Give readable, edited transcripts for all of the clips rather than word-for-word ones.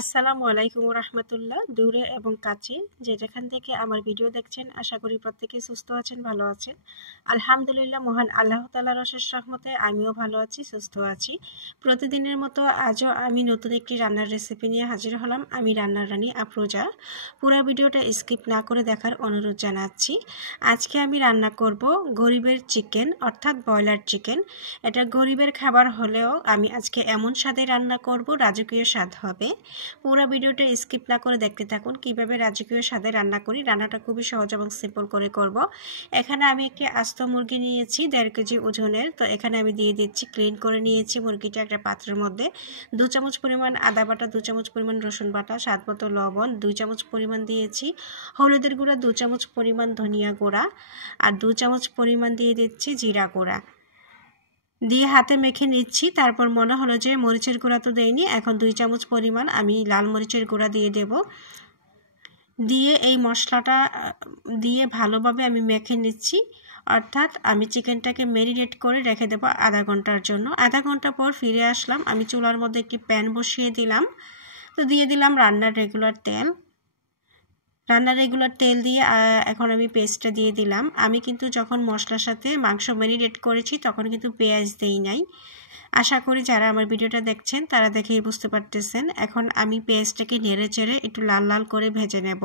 আসসালামু আলাইকুম রাহমাতুল্লাহ। দূরে এবং কাছে যে যেখান থেকে আমার ভিডিও দেখছেন, আশা করি প্রত্যেকেই সুস্থ আছেন, ভালো আছেন। আলহামদুলিল্লাহ, মহান আল্লাহ তাআলার অশেষ রহমতে আমিও ভালো আছি, সুস্থ আছি। প্রতিদিনের মতো আজও আমি নতুন একটি রান্নার রেসিপি নিয়ে হাজির হলাম। আমি রান্নার রানী আফরোজা। পুরো ভিডিওটা স্কিপ না করে দেখার অনুরোধ জানাচ্ছি। আজকে আমি রান্না করব গরিবের চিকেন, অর্থাৎ ব্রয়লার চিকেন। এটা গরিবের খাবার হলেও আমি আজকে এমন স্বাদে রান্না করব, রাজকীয় স্বাদ হবে। পুরো ভিডিওটা স্কিপ না করে দেখতে থাকুন কিভাবে রাজকীয় স্বাদে রান্না করি। রান্নাটা খুবই সহজ এবং সিম্পল করে করব। এখানে আমি একটি আস্ত মুরগি নিয়েছি 1.5 কেজি ওজনের। তো এখানে আমি দিয়ে দিচ্ছি, ক্লিন করে নিয়েছি মুরগিটা একটা পাত্রের মধ্যে। 2 চামচ পরিমাণ আদা বাটা, 2 চামচ পরিমাণ রসুন বাটা, স্বাদ মতো লবণ, 2 চামচ পরিমাণ দিয়েছি হলুদের গুঁড়া, 2 চামচ পরিমাণ ধনিয়া গুঁড়া, আর 2 চামচ পরিমাণ দিয়ে দিচ্ছি জিরা গুঁড়া দিয়ে হাতে মেখে নিচ্ছি। তারপর মনে হলো যে মরিচের গুঁড়া তো দেইনি, এখন 2 চামচ পরিমাণ আমি লাল মরিচের গুঁড়া দিয়ে দেব। দিয়ে এই মশলাটা দিয়ে ভালোভাবে আমি মেখে নিচ্ছি। অর্থাৎ আমি চিকেনটাকে ম্যারিনেট করে রেখে দেবো আধা ঘন্টার জন্য। আধা ঘন্টা পর ফিরে আসলাম। আমি চুলার মধ্যে একটি প্যান বসিয়ে দিলাম। তো দিয়ে দিলাম রান্নার রেগুলার তেল দিয়ে এখন আমি পেস্টটা দিয়ে দিলাম। আমি কিন্তু যখন মশলার সাথে মাংস ম্যারিনেট করেছি তখন কিন্তু পেঁয়াজ দেই নাই। আশা করি যারা আমার ভিডিওটা দেখছেন তারা দেখেই বুঝতে পারতেছেন। এখন আমি পেঁয়াজটাকে নেড়ে চেড়ে একটু লাল লাল করে ভেজে নেব।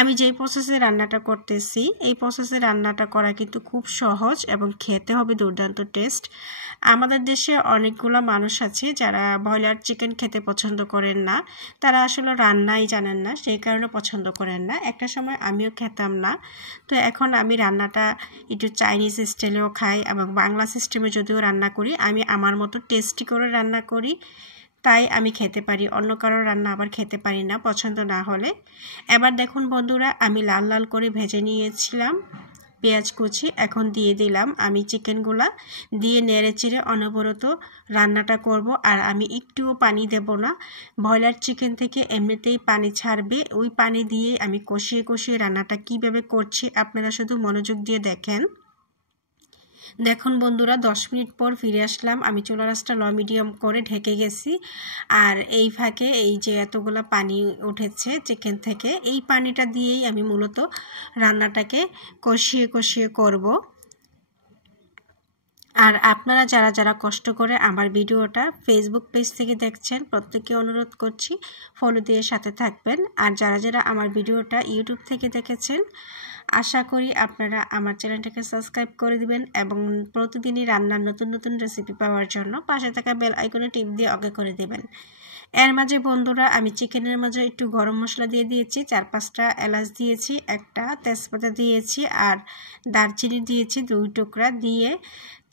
আমি যেই প্রসেসে রান্নাটা করতেছি, এই প্রসেসে রান্নাটা করা কিন্তু খুব সহজ এবং খেতে হবে দুর্দান্ত টেস্ট। আমাদের দেশে অনেকগুলো মানুষ আছে যারা ব্রয়লার চিকেন খেতে পছন্দ করেন না। তারা আসলে রান্নাই জানেন না, সেই কারণে পছন্দ করেন না। একটা সময় আমিও খেতাম না। তো এখন আমি রান্নাটা একটু চাইনিজ স্টাইলেও খাই এবং বাংলা সিস্টেমে যদিও রান্না করি, আমি আমার মতো টেস্টি করে রান্না করি, তাই আমি খেতে পারি। অন্য কারোর রান্না আবার খেতে পারি না পছন্দ না হলে। এবার দেখুন বন্ধুরা, আমি লাল লাল করে ভেজে নিয়েছিলাম পেঁয়াজ কুচি। এখন দিয়ে দিলাম আমি চিকেনগুলা, দিয়ে নেড়ে চেড়ে অনবরত রান্নাটা করব। আর আমি একটুও পানি দেব না। ব্রয়লার চিকেন থেকে এমনিতেই পানি ছাড়বে, ওই পানি দিয়ে আমি কষিয়ে কষিয়ে রান্নাটা কিভাবে করছি আপনারা শুধু মনোযোগ দিয়ে দেখেন। দেখুন বন্ধুরা, 10 মিনিট পর ফিরে আসলাম। আমি চুলার আঁচটা লো মিডিয়াম করে ঢেকে গেছি। আর এই ফাঁকে এই যে এতগুলা পানি উঠেছে চিকেন থেকে, এই পানিটা দিয়েই আমি মূলত রান্নাটাকে কষিয়ে কষিয়ে করব। আর আপনারা যারা যারা কষ্ট করে আমার ভিডিওটা ফেসবুক পেজ থেকে দেখছেন, প্রত্যেককে অনুরোধ করছি ফলো দিয়ে সাথে থাকবেন। আর যারা যারা আমার ভিডিওটা ইউটিউব থেকে দেখেছেন, আশা করি আপনারা আমার চ্যানেলটাকে সাবস্ক্রাইব করে দিবেন এবং প্রতিদিনই রান্নার নতুন নতুন রেসিপি পাওয়ার জন্য পাশে থাকা বেল আইকনে টিপ দিয়ে ওকে করে দেবেন। এর মাঝে বন্ধুরা আমি চিকেনের মাঝে একটু গরম মশলা দিয়ে দিয়েছি, 4-5টা এলাচ দিয়েছি, একটা তেজপাতা দিয়েছি, আর দারচিনি দিয়েছি 2 টুকরা দিয়ে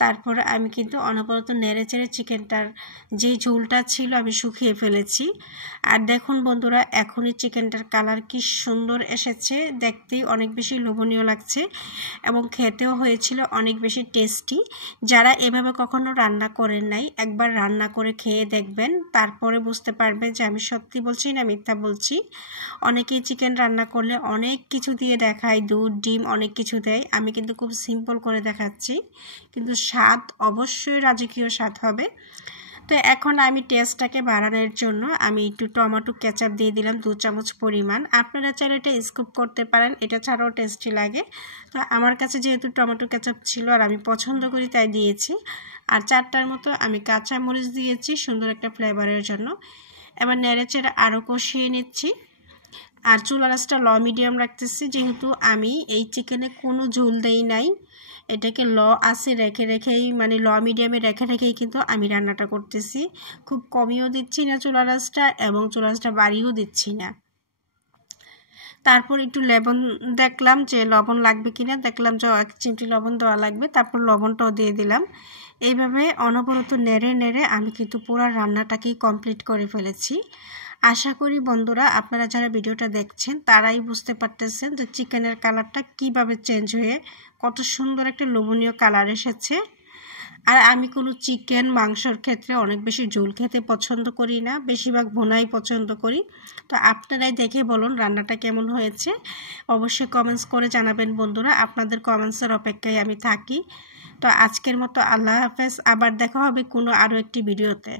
তারপরে আমি কিন্তু অনবরত নেড়ে চেড়ে চিকেনটার যে ঝোলটা ছিল আমি শুকিয়ে ফেলেছি। আর দেখুন বন্ধুরা, এখনই চিকেনটার কালার কি সুন্দর এসেছে, দেখতেই অনেক বেশি লোভনীয় লাগছে এবং খেতেও হয়েছিল অনেক বেশি টেস্টি। যারা এভাবে কখনো রান্না করেন নাই, একবার রান্না করে খেয়ে দেখবেন, তারপরে বুঝতে পারবেন যে আমি সত্যি বলছি না মিথ্যা বলছি। অনেকেই চিকেন রান্না করলে অনেক কিছু দিয়ে দেখায়, দুধ ডিম অনেক কিছু দেয়। আমি কিন্তু খুব সিম্পল করে দেখাচ্ছি, কিন্তু স্বাদ অবশ্যই রাজকীয় স্বাদ হবে। তো এখন আমি টেস্টটাকে বাড়ানোর জন্য আমি একটু টমেটো কেচাপ দিয়ে দিলাম 2 চামচ পরিমাণ। আপনারা চাইলে এটা স্কিপ করতে পারেন, এটা ছাড়াও টেস্টি লাগে। তো আমার কাছে যেহেতু টমেটো কেচাপ ছিল আর আমি পছন্দ করি তাই দিয়েছি। আর 4টার মতো আমি কাঁচা মরিচ দিয়েছি সুন্দর একটা ফ্লেভারের জন্য। এবার নেড়েচেড়ে আরও কষিয়ে নিচ্ছি। আর চুলার আঁচটা লো মিডিয়াম রাখতেছি, যেহেতু আমি এই চিকেনে কোনো ঝোল দেই নাই। এটাকে লো আঁচে রেখেই মানে লো মিডিয়ামে রেখেই কিন্তু আমি রান্নাটা করতেছি। খুব কমিয়েও দিচ্ছি না চুলার আঁচটা এবং চুলার আঁচটা বাড়িয়েও দিচ্ছি না। তারপর একটু লবণ দেখলাম যে লবণ লাগবে কিনা, দেখলাম যে 1 চিমটি লবণ দেওয়া লাগবে, তারপর লবণটাও দিয়ে দিলাম। এইভাবে অনবরত নেড়ে নেড়ে আমি কিন্তু পুরো রান্নাটাকেই কমপ্লিট করে ফেলেছি। আশা করি বন্ধুরা আপনারা যারা ভিডিওটা দেখছেন তারাই বুঝতে পারতেছেন যে চিকেনের কালারটা কিভাবে চেঞ্জ হয়ে কত সুন্দর একটা লোভনীয় কালার এসেছে। আর আমি কোনো চিকেন মাংসর ক্ষেত্রে অনেক বেশি ঝোল খেতে পছন্দ করি না, বেশিরভাগ ভুনাই পছন্দ করি। তো আপনারাই দেখে বলুন রান্নাটা কেমন হয়েছে, অবশ্যই কমেন্টস করে জানাবেন বন্ধুরা। আপনাদের কমেন্টসের অপেক্ষায় আমি থাকি। তো আজকের মতো আল্লাহ হাফেজ, আবার দেখা হবে কোনো আরও একটি ভিডিওতে।